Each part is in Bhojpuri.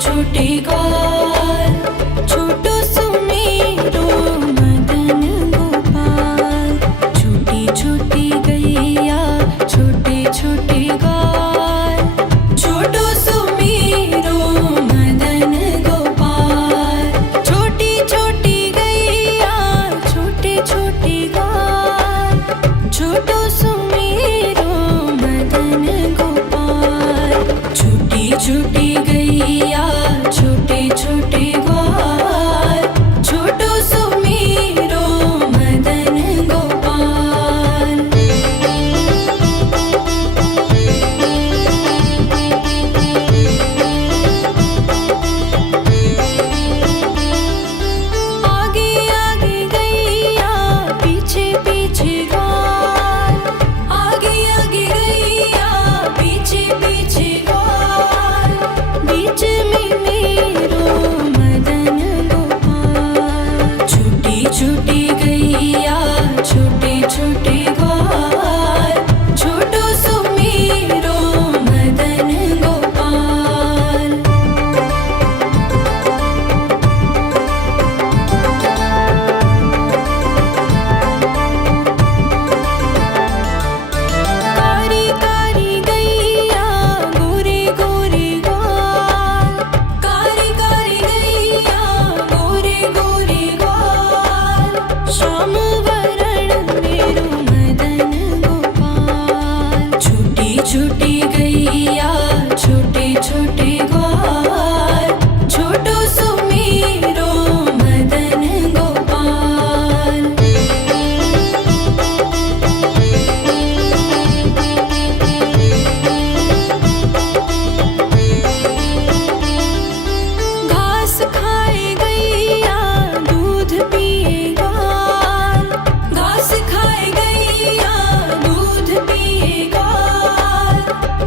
छोटे ग्वाल, छोटो सुमेरो मदन गोपाल। छोटी छोटी गैया छोटे छोटे ग्वाल, छोटो सुमेरो मदन गोपाल। छोटी छोटी गैया छोटे छोटे ग्वाल, छोटो सुमेरो मदन गोपाल। छोटी छोटी गैया छोटे छोटे ग्वाल, छोटो सुमेरो मदन गोपाल। आगे आगे गैया पीछे पीछे ग्वाल, आगे आगे गैया पीछे पीछे ग्वाल। बीच में मेरो मदन गोपाल। छोटी छोटी गैया छोटे छोटे ग्वाल, छोटो सुमेरो मदन गोपाल। कारी कारी गैया गोरे गोरे ग्वाल, कारी कारी गैया गोरे गोरे ग्वाल। श्याम वरण मेरो मदन गोपाल। छोटी छोटी गैया छोटे छोटे ग्वाल, छोटो सुमेरो मदन गोपाल। घास खाए गैया दूध पिए ग्वाल, घास खाए गैया दूध पिए ग्वाल।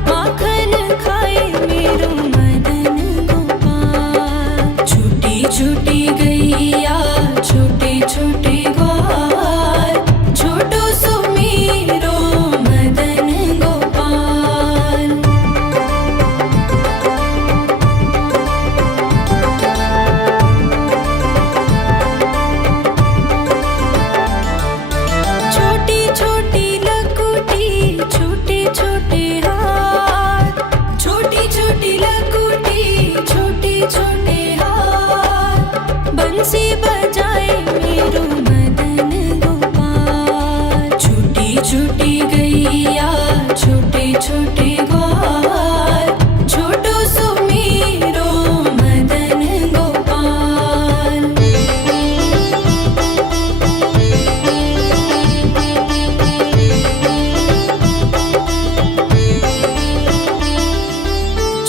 माखन खाए मेरो मदन गोपाल। छोटी छोटी गैया छोटे छोटे ग्वाल, छोटो सुमेरो मदन गोपाल। छोटी छोटी लकुटी छोटे छोटे हाथ, छोटी छोटी लकुटी छोटे छोटे हाथ। बंसी बजाए मेरो मदन गोपाल। छोटी छोटी गैया छोटे छोटे ग्वाल, छोटो सुमेरो मदन गोपाल।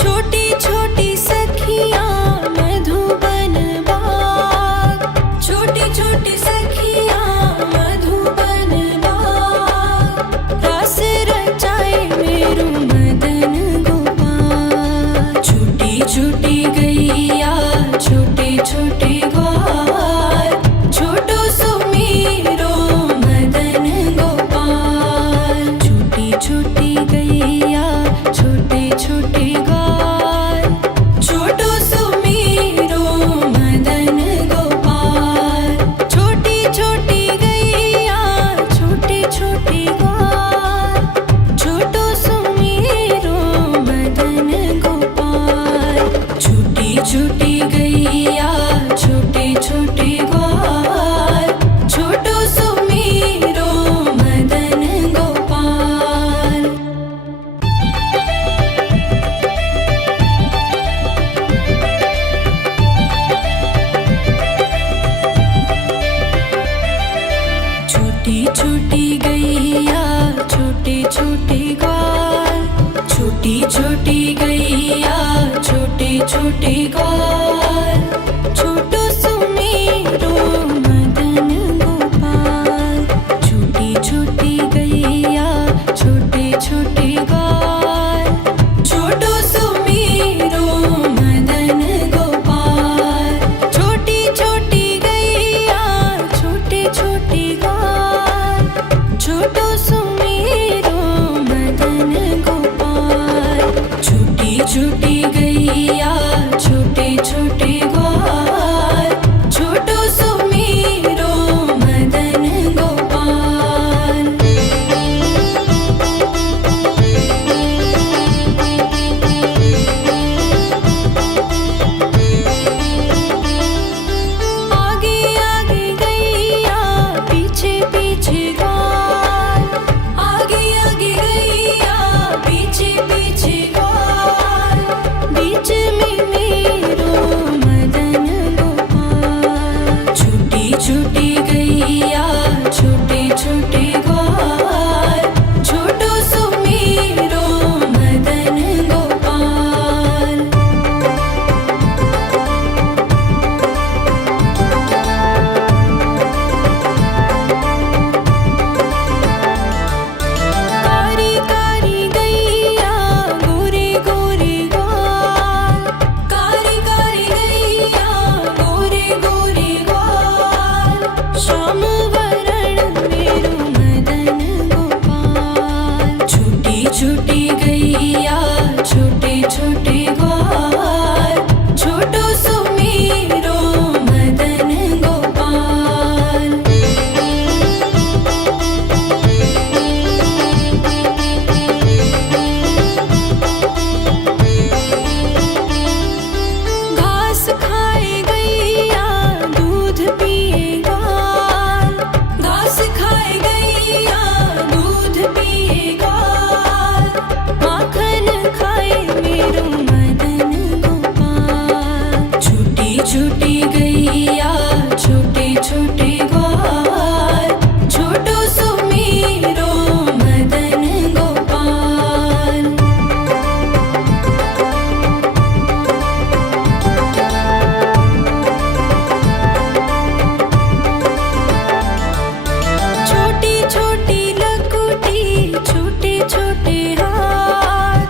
छोटी छोटी सखियाँ मधुबन बाग, छोटी छोटी सखियाँ मधुबन बाग। रास रचाए मेरो मदन गोपाल। छोटी छोटी गैया छोटे छोटे ग्वाल, छोटो सुमेरो मदन गोपाल। छोटी छोटी गैया छोटे छोटे ग्वाल, छोटो सुमेरो मदन गोपाल। छोटी छोटी गैया छोटे छोटे ग्वाल, छोटो सुमेरो मदन गोपाल। छोटी छोटी गैया छोटे छोटे ग्वाल, छोटो सुमेरो मदन गोपाल। छोटी छोटी गैया छोटे छोटे ग्वाल, छोटी छोटी गैया छोटे छोटे ग्वाल, छोटो सुमेरो मदन गोपाल। छोटी छोटी गैया छोटे छोटे ग्वाल, छोटो सुमेरो मदन गोपाल। छोटी छोटी गैया छोटे छोटे ग्वाल, छोटो सुमेरो मदन गोपाल। छोटी छोटी गैया छोटे गैया छोटे छोटे ग्वाल छोटो सुमेरो मदन गोपाल। घास खाए गैया दूध पिए ग्वाल घास खाए गैया दूध पिए ग्वाल माखन खाए मेरो मदन गोपाल। छोटी छोटी गैया छोटे छोटे ग्वाल छोटो सुमेरो मदन गोपाल। छोटी छोटी लकुटी छोटे छोटे हाथ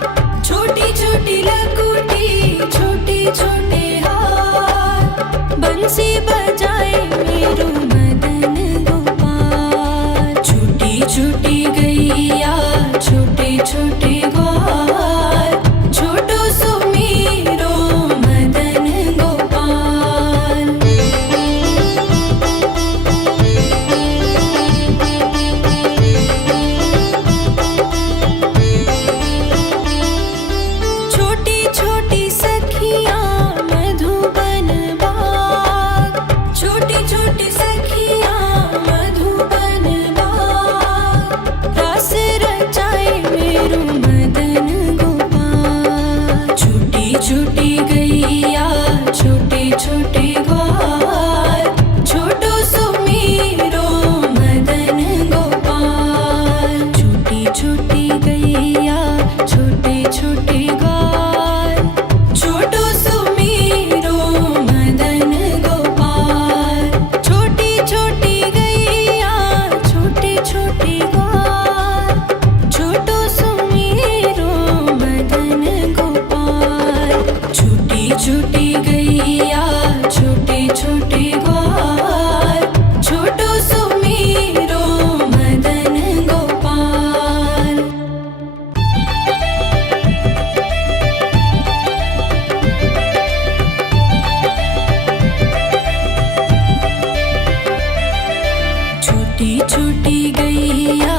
छोटी छोटी लकुटी छोटे छोटे हाथ बंसी बजाए मेरो मदन गोपाल। छोटी छोटी गैया छोटे छोटे ग्वाल छोटो सुमेरो मदन गोपाल। छोटी छोटी सखियाँ मधुबन बाग छोटी छोटी सखियाँ मधुबन बाग रास रचाए मेरो मदन गोपाल। छोटी छोटी गैया छोटे छोटे ग्वाल छोटो सुमेरो मदन गोपाल। छोटी छोटी गैया छोटे छोटे ग्वाल छोटो सुमेरो मदन गोपाल। छोटी छोटी गैया छोटे छोटे ग्वाल छोटो सुमेरो मदन गोपाल। छोटी छोटी गैया छोटे छोटे ग्वाल छोटो सुमेरो मदन गोपाल। छोटी छोटी गैया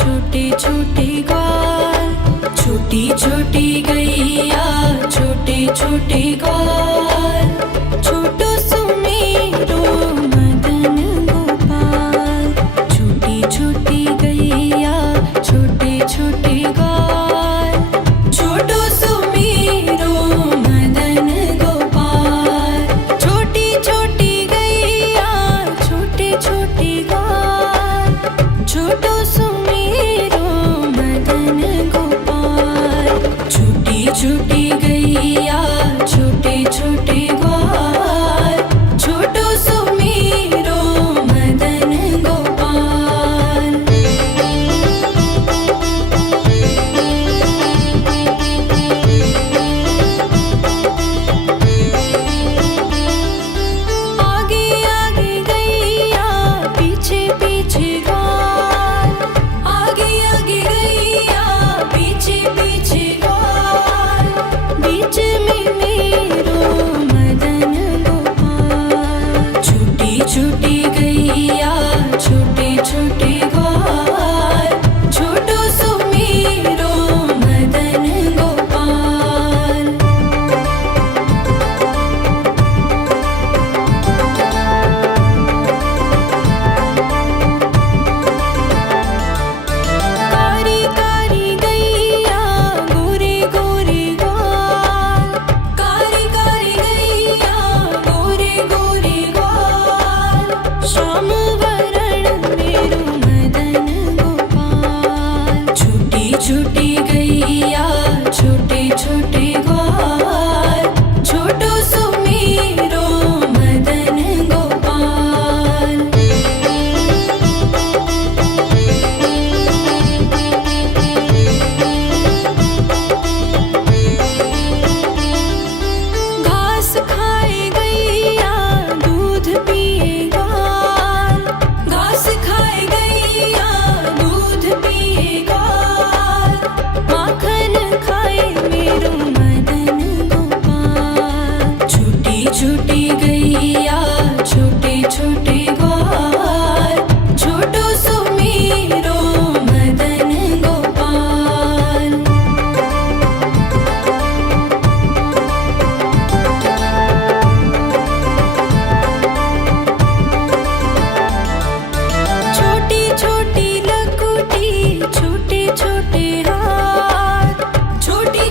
छोटे छोटे ग्वाल छोटी छोटी गैया छोटे छोटे ग्वाल छोटो सुमेरो मदन गोपाल। छोटी छोटी गैया छोटे छोटे ग्वाल छोटो सुमेरो मदन गोपाल। छोटी छोटी गैया छोटे छोटे ग्वाल छोटो सुमेरो मदन गोपाल।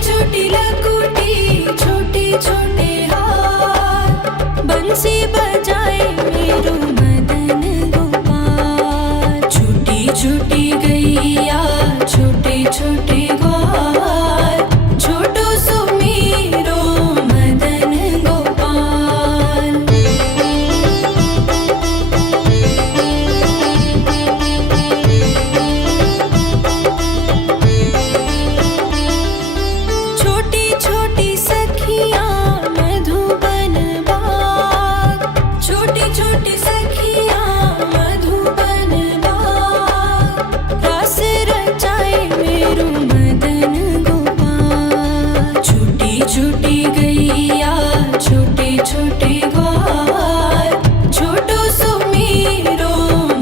छोटी लकुटी छोटे छोटे हाथ बंसी बजाए मेरो मदन गोपाल। छोटी छोटी गैया छोटे छोटे ग्वाल छोटो सो मेरो मदन गोपाल। छोटी छोटी सखियाँ मधुबन बाग छोटी छोटी सखियाँ मधुबन बाग रस रचाए मेरो मदन गोपाल। छोटी छोटी गैया छोटे छोटे ग्वाल छोटो सो मेरो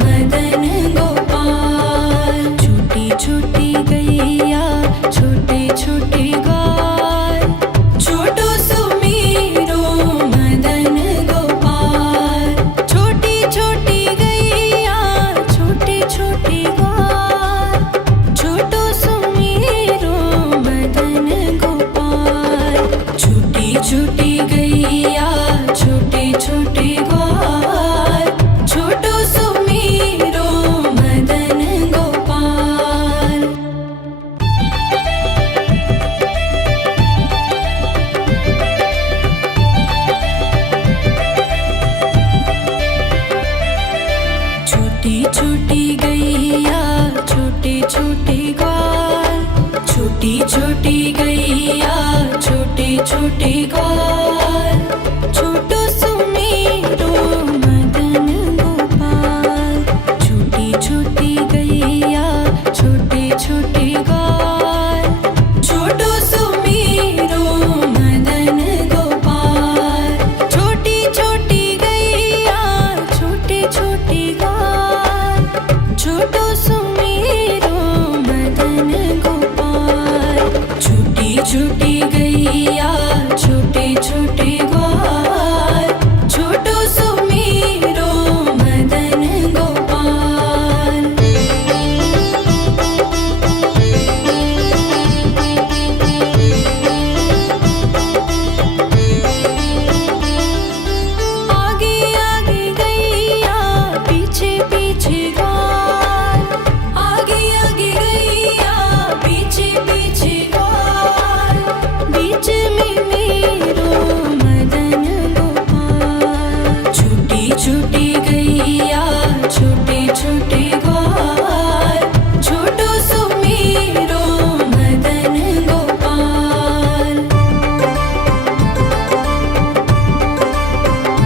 मदन गोपाल। छोटी छोटी गैया छोटे छोटे ग्वाल छोटो सो मेरो मदन गोपाल। छोटी छोटी गैया छोटे छोटे ग्वाल छोटो सो मेरो मदन गोपाल। छोटी छोटी गैया छोटे छोटे ग्वाल छोटो सो मेरो मदन गोपाल। छोटी छोटी गैया छोटे छोटे ग्वाल छोटी छोटी गैया छोटे छोटे ग्वाल छोटो सो मेरो मदन गोपाल। छोटी छोटी गैया छोटे छोटे ग्वाल छोटो सो मेरो मदन गोपाल। छोटी छोटी गैया छोटे छोटे ग्वाल छोटो सो मेरो मदन गोपाल। छोटी छोटी